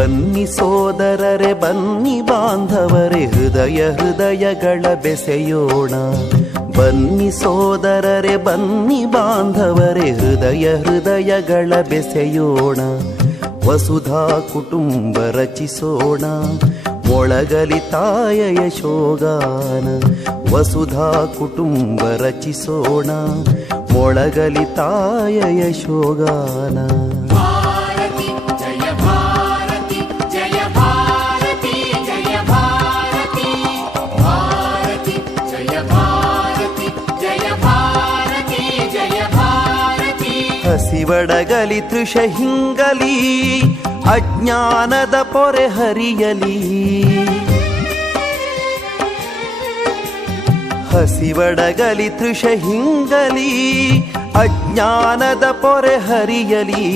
ಬನ್ನಿ ಸೋದರರೆ ಬನ್ನಿ ಬಾಂಧವರೇ ಹೃದಯ ಹೃದಯಗಳ ಬೆಸೆಯೋಣ. ಬನ್ನಿ ಸೋದರರೆ ಬನ್ನಿ ಬಾಂಧವರೇ ಹೃದಯ ಹೃದಯಗಳ ಬೆಸೆಯೋಣ. ವಸುಧಾ ಕುಟುಂಬ ರಚಿಸೋಣ ಮೊಳಗಲಿ ತಾಯ ಯಶೋಗಾನ. ವಸುಧಾ ಕುಟುಂಬ ರಚಿಸೋಣ ಮೊಳಗಲಿ ತಾಯ ಯಶೋಗಾನ. ಹಸಿವಡಗಲಿ ತೃಷ ಹಿಂಗಲಿ ಅಜ್ಞಾನದ ಪೊರೆ ಹರಿಯಲಿ. ಹಸಿವಡಗಲಿ ತೃಷ ಹಿಂಗಲಿ ಅಜ್ಞಾನದ ಪೊರೆ ಹರಿಯಲಿ.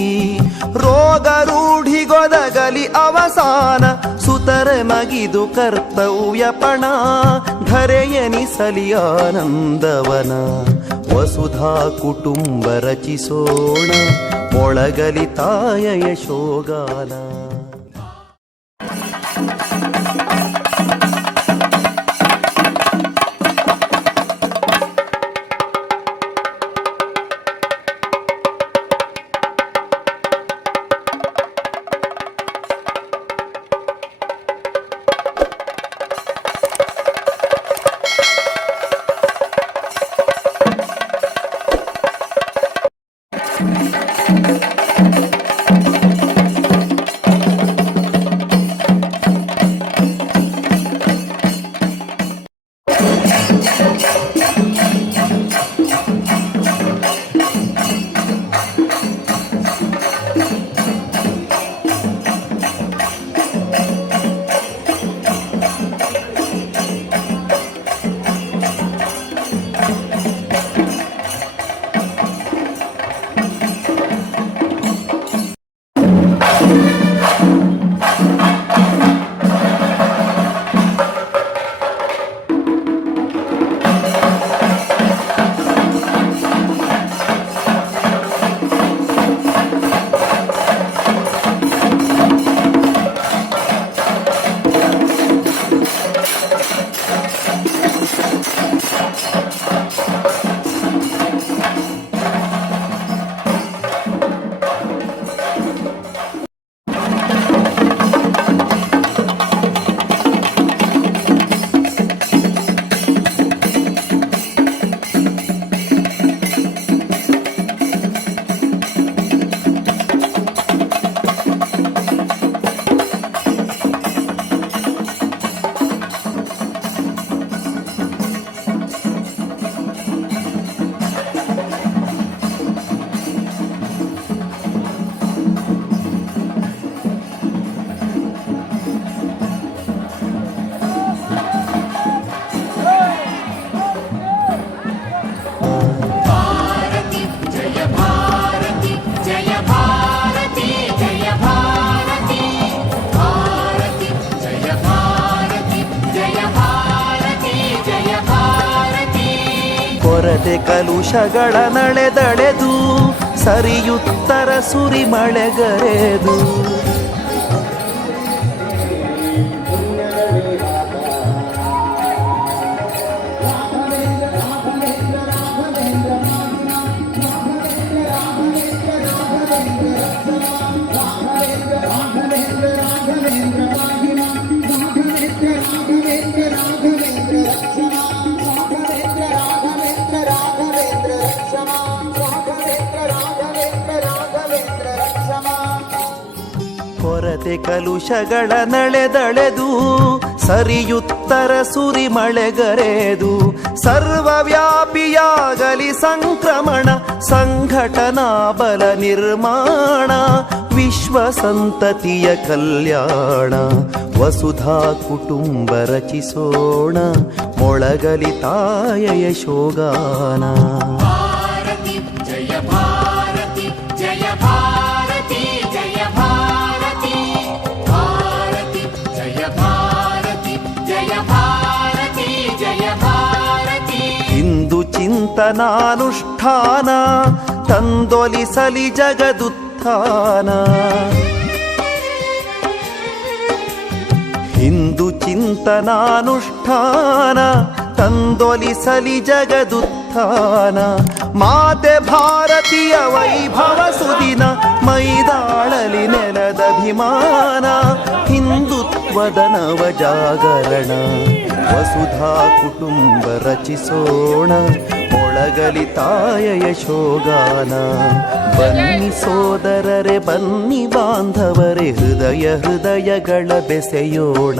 ರೋಗ ರೂಢಿಗೊದಗಲಿ ಅವಸಾನ ಸುತರೆ ಮಗಿದು ಕರ್ತವ್ಯ ಪಣ. ಧರೆಯನಿಸಲಿ ಆನಂದವನ ವಸುಧಾ ಕುಟುಂಬ ರಚಿಸೋಣ ಮೊಳಗಲಿ ತಾಯ ಯಶೋಗಾನ. ಕೊರತೆ ಕಲುಷಗಳ ನಳೆದಳೆದು ಸರಿಯುತ್ತರ ಸುರಿಮಳೆಗರೆದು. ಕೊರತೆ ಕಲುಷಗಳ ನಳೆದಳೆದು ಸರಿಯುತ್ತರ ಸುರಿಮಳೆಗರೆದು. ಸರ್ವವ್ಯಾಪಿಯಾಗಲಿ ಸಂಕ್ರಮಣ ಸಂಘಟನಾ ಬಲ ನಿರ್ಮಾಣ. ವಿಶ್ವ ಸಂತತಿಯ ಕಲ್ಯಾಣ ವಸುಧಾ ಕುಟುಂಬ ರಚಿಸೋಣ ಮೊಳಗಲಿ ತಾಯ ಯಶೋಗಾನ. ಹಿಂದು ಚಿಂತನಾನುಷ್ಠಾನ ತಂದೊಲಿಸಲಿ ಜಗದುತ್ಥಾನ. ಹಿಂದೂ ಚಿಂತನಾನುಷ್ಠಾನ ತಂದೊಲಿಸಲಿ ಜಗದುತ್ಥಾನ. ಮಾತೆ ಭಾರತೀಯ ವೈಭವ ಸುದಿನ ಮೈದಾಳಲಿ ನೆಲದಭಿಮಾನ. ಹಿಂದುತ್ವದ ನವ ಜಾಗರಣ ವಸುಧಾ ಕುಟುಂಬ ರಚಿಸೋಣ. ಮೊಳಗಲಿ ತಾಯ ಯಶೋಗಾನ. ಬನ್ನಿ ಸೋದರರೆ ಬನ್ನಿ ಬಾಂಧವರೇ ಹೃದಯ ಹೃದಯಗಳ ಬೆಸೆಯೋಣ.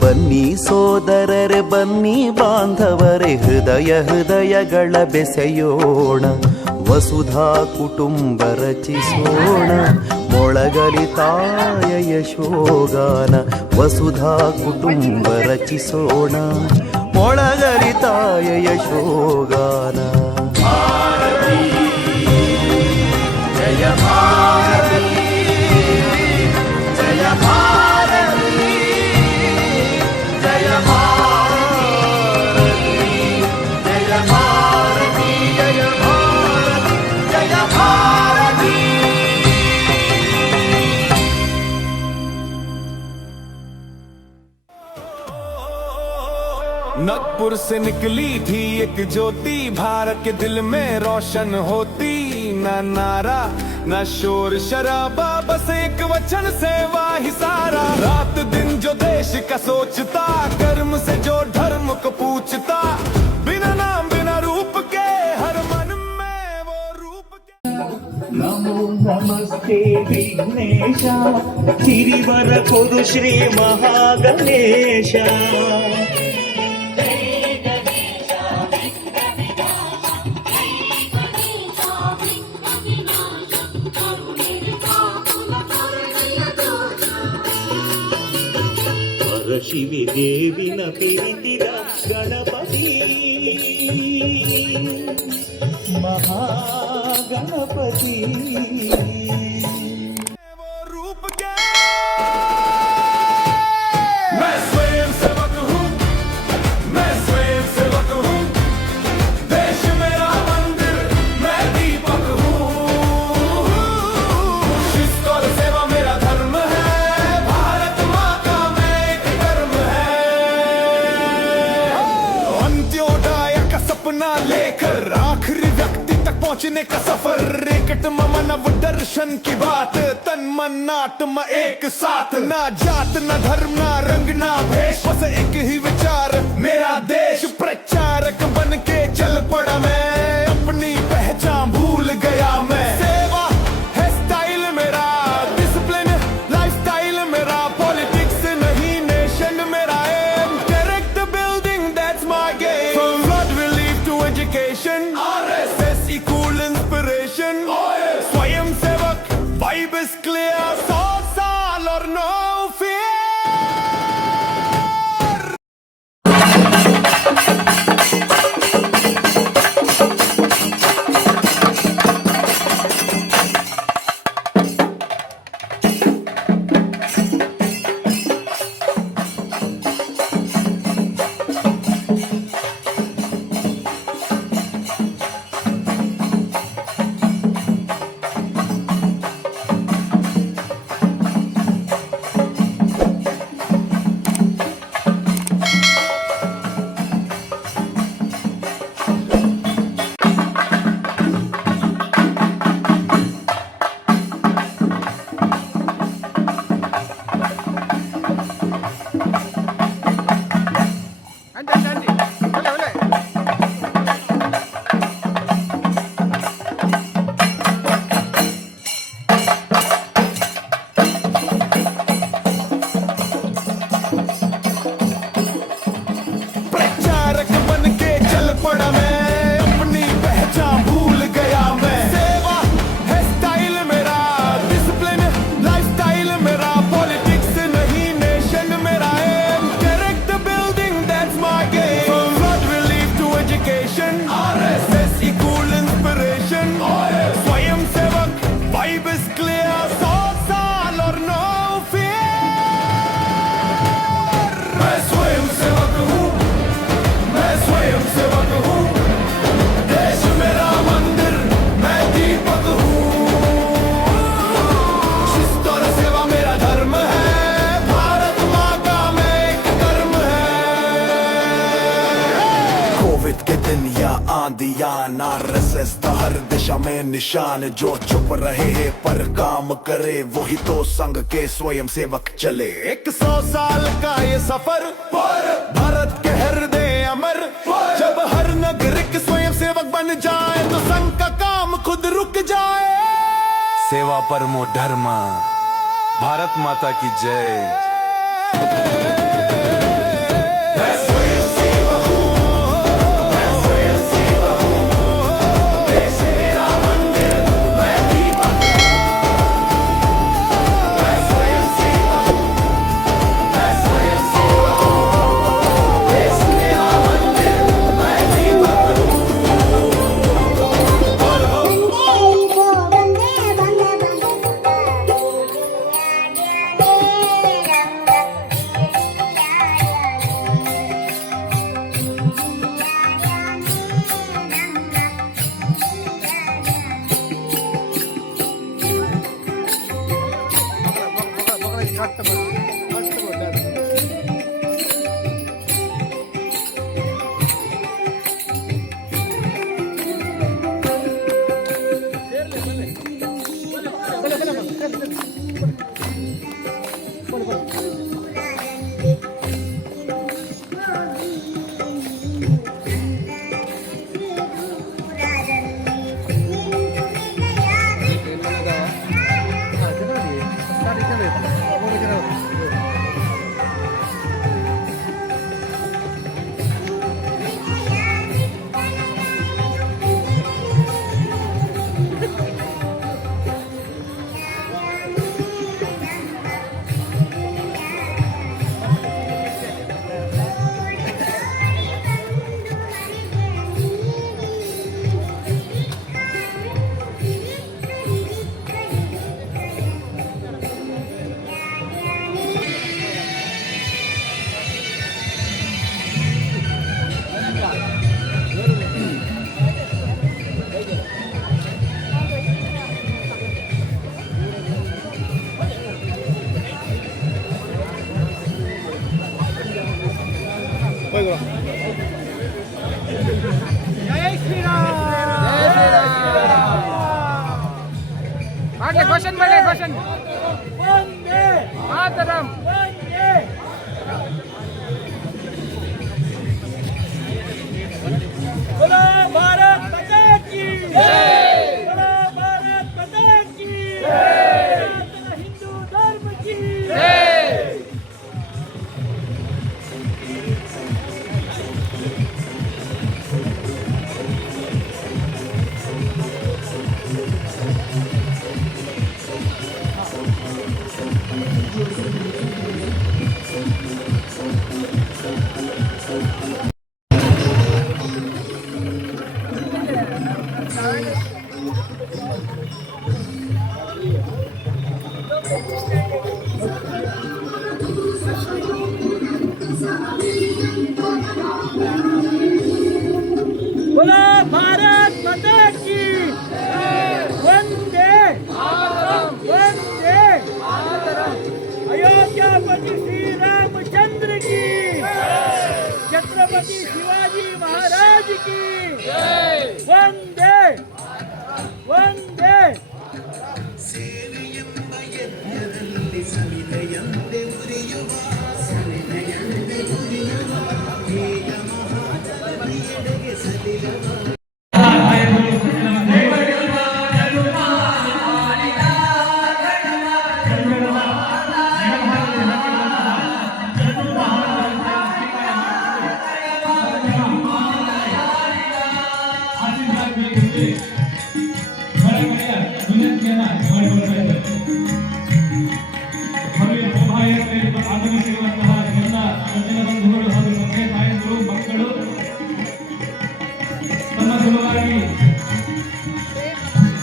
ಬನ್ನಿ ಸೋದರರೆ ಬನ್ನಿ ಬಾಂಧವರೇ ಹೃದಯ ಹೃದಯಗಳ ಬೆಸೆಯೋಣ. ವಸುಧಾ ಕುಟುಂಬ ರಚಿಸೋಣ. ಮೊಳಗಲಿ ತಾಯ ಯಶೋಗಾನ. ವಸುಧಾ ಕುಟುಂಬ ರಚಿಸೋಣ. ಮೊಳಗಲಿ ತಾಯ ಯಶೋಗಾನ. ಜಯ ಭಾರತಿ ಜಯ ಭಾರತಿ ಜಯ ಭಾರತಿ ಜಯ ಭಾರತಿ ಜಯ ಭಾರತಿ ಜಯ ಭಾರತಿ. नागपुर से निकली थी एक ज्योति, भारत के दिल में रोशन होती. ना नारा ना शोर शराबा, बस एक वचन सेवा ही सारा. रात दिन जो देश का सोचता, कर्म से जो धर्म को पूछता. बिना नाम बिना रूप के हर मन में वो रूप के. नमो नमस्ते विघ्नेश, गिरिवर कुरु श्री महागणेश. ಶಿವಿ ದೇವಿನ ಪ್ರೀತಿದ ಗಣಪತಿ ಮಹಾಗಣಪತಿ. वो रूप के मैं स्वयं सेवक हूँ, मैं स्वयं सेवक हूँ. देश मेरा मंदिर, मैं दीपक हूँ. शिष्ट और सेवा मेरा धर्म है, भारत माँ का मैं एक कर्म है. अंत्योदय का सपना लेकर आखिरी व्यक्ति तक पहुँचने का सफर. एकट मानव दर्शन की बात, तन मन आत्मा एक साथ. ना जात ना धर्म ना रंग ना भेष, बस एक ही विचार मेरा देश. प्रचारक बन के चल पड़ा मैं, अपनी पहचान भूल गया मैं. सेवा है स्टाइल मेरा, डिसिप्लिन लाइफ स्टाइल मेरा. पॉलिटिक्स नहीं नेशन मेरा aim, direct building that's my game. From blood relief to education, RSS equal inspiration. स्वयं सेवक vibe is clear, 100 साल और no fear. कोविड के दिन या आंधियान RSS था हर दिशा में निशान। जो चुप रहे हैं पर काम करे वही तो संघ के स्वयं सेवक चले। 100 साल का ये सफर भारत के हृदय अमर। जब हर नागरिक स्वयं सेवक बन जाए तो संघ का काम खुद रुक जाए। सेवा परमो धर्म। भारत माता की जय। घोषण बने घोषण वंदे मातरम बोलो भारत माता की जय। बोलो भारत माता की जय। हिंदू धर्म की जय। बोलो भारत माता की वंदे वंदे अयोध्यापति श्री रामचंद्र की छत्रपति शिवाजी महाराज की वंदे वंदे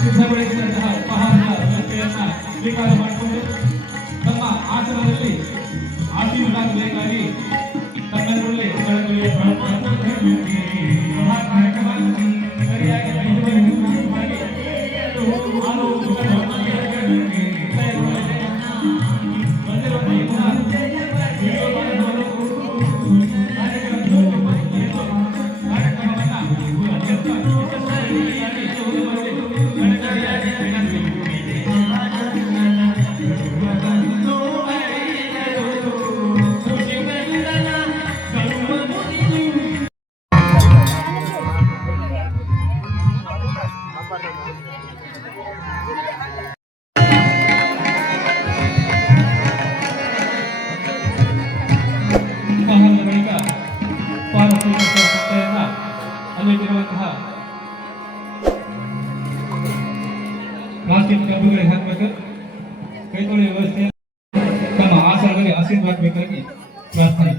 ಸಿದ್ಧಗೊಳಿಸಿದಂತಹ ಉಪಹಾರದ ವ್ಯವಸ್ಥೆಯನ್ನು ಸ್ವೀಕಾರ ಮಾಡಿಕೊಂಡು ತಮ್ಮ ಆಸನದಲ್ಲಿ ಆಶೀರ್ವಾದಬೇಕಾಗಿ ತಮ್ಮೆಲ್ಲರಲ್ಲಿ ಕಳಕಳಿಯ ಕಾರ್ಯಕ್ರಮ ಸರಿಯಾಗಿ 5 ಗಂಟೆಗೆ ಮುಗಿಸುವಾಗಿ ಕಾರ್ಯಕ್ರಮ ಆಹಾರದ ಬಳಿಕ ಪಾರಸೀಕ ಸಂಸ್ಥೆಯನ್ನ ಅಲ್ಲಿರುವಂತಹ ಪ್ಲಾಸ್ಟಿಕ್ ಟಬ್ಗಳಿಗೆ ಹಾಕಬೇಕು. ಕೈ ತೊಳೆಯುವ ವ್ಯವಸ್ಥೆ ತಮ್ಮ ಆಸನದಲ್ಲಿ ಆಶೀರ್ವಾದಬೇಕಾಗಿ ಪ್ರಾರ್ಥನೆ.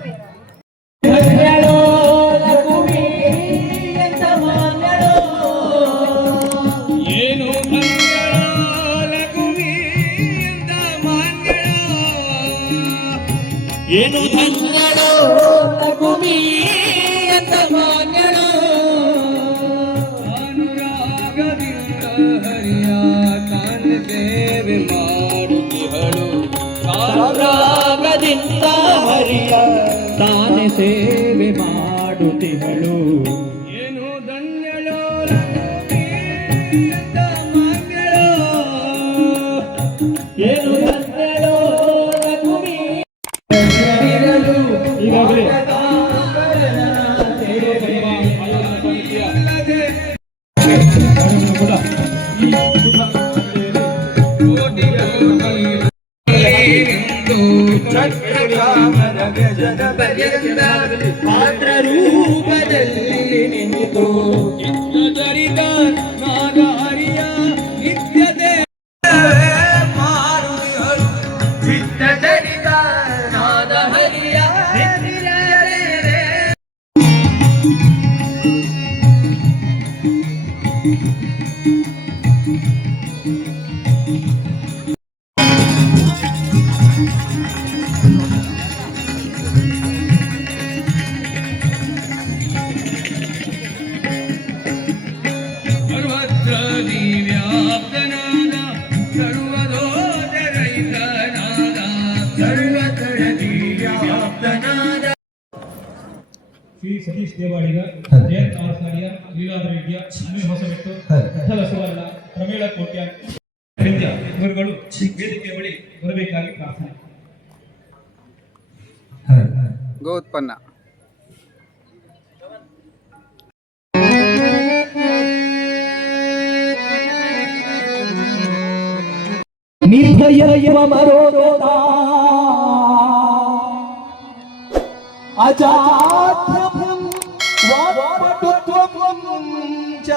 ಏನು ಏನು ಧನ್ಯಳೋ ಲಘುಮಿ ಅಂತ ಮಾನ್ಯಳೋ ಅನುರಾಗದಿಂದ ಹರಿಯ ತಾನ ಸೇವೆ ಮಾಡುತ್ತಿಹಳು. ಅನುರಾಗದಿಂದ ಹರಿಯ ತಾನ ಸೇವೆ ಮಾಡುತ್ತಿಹಳು. ಏನು ಧನ್ಯಳೋ ಲಘುಮಿ ಅಂತ ಮಾನ್ಯಳೋ ಏನು ಧನ್ಯಳೋ ಲಘುಮಿ. ಈಗಾಗಲೇ ಕೂಡ ಈ ಪಾತ್ರ ರೂಪದಲ್ಲಿ ನಿಂತು ಚಿತ್ರದರಿದ ನಾಗಾರಿಯ ನಿತ್ಯತೆ ಮಾರುತಿಹಳು. ಚಿತ್ರದರಿದ ನಾದ ಹರಿಯ ಸರ್ವತ್ರ ದಿವ್ಯಾಪ್ತನಾದ ಸರ್ವದೋದರೈತನಾದ ಸರ್ವತ್ರ ದಿವ್ಯಾಪ್ತನಾದ ಶ್ರೀ ಸತೀಶ್ ದೇವಾಡಿಗ, ಜಯಂತ್ ಆಚಾರ್ಯ, ಲೀಲಾಧರ ವಿದ್ಯಾ, ಅನಿಲ್ ಹೊಸಬೆಟ್ಟು, ವಿಠಲ ಸುವರ್ಣ, ಪ್ರಮೀಳ ಕೋಟ್ಯ ಗುರುಗಳು ವೇದಿಕೆ ಬಳಿ ಬರಬೇಕಾಗಿ ಪ್ರಾರ್ಥನೆ. ಗೋ ಉತ್ಪನ್ನ ನಿರ್ಭಯ ಯುವ ಮರೋರೋದ ಅಜಾತ್ಯಂ ವಾಪಟುತ್ವಂ ಚ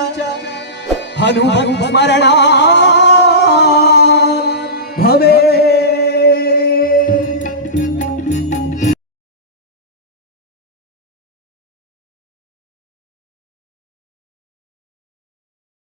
ಹನುಮತ್ ಸ್ಮರಣಾ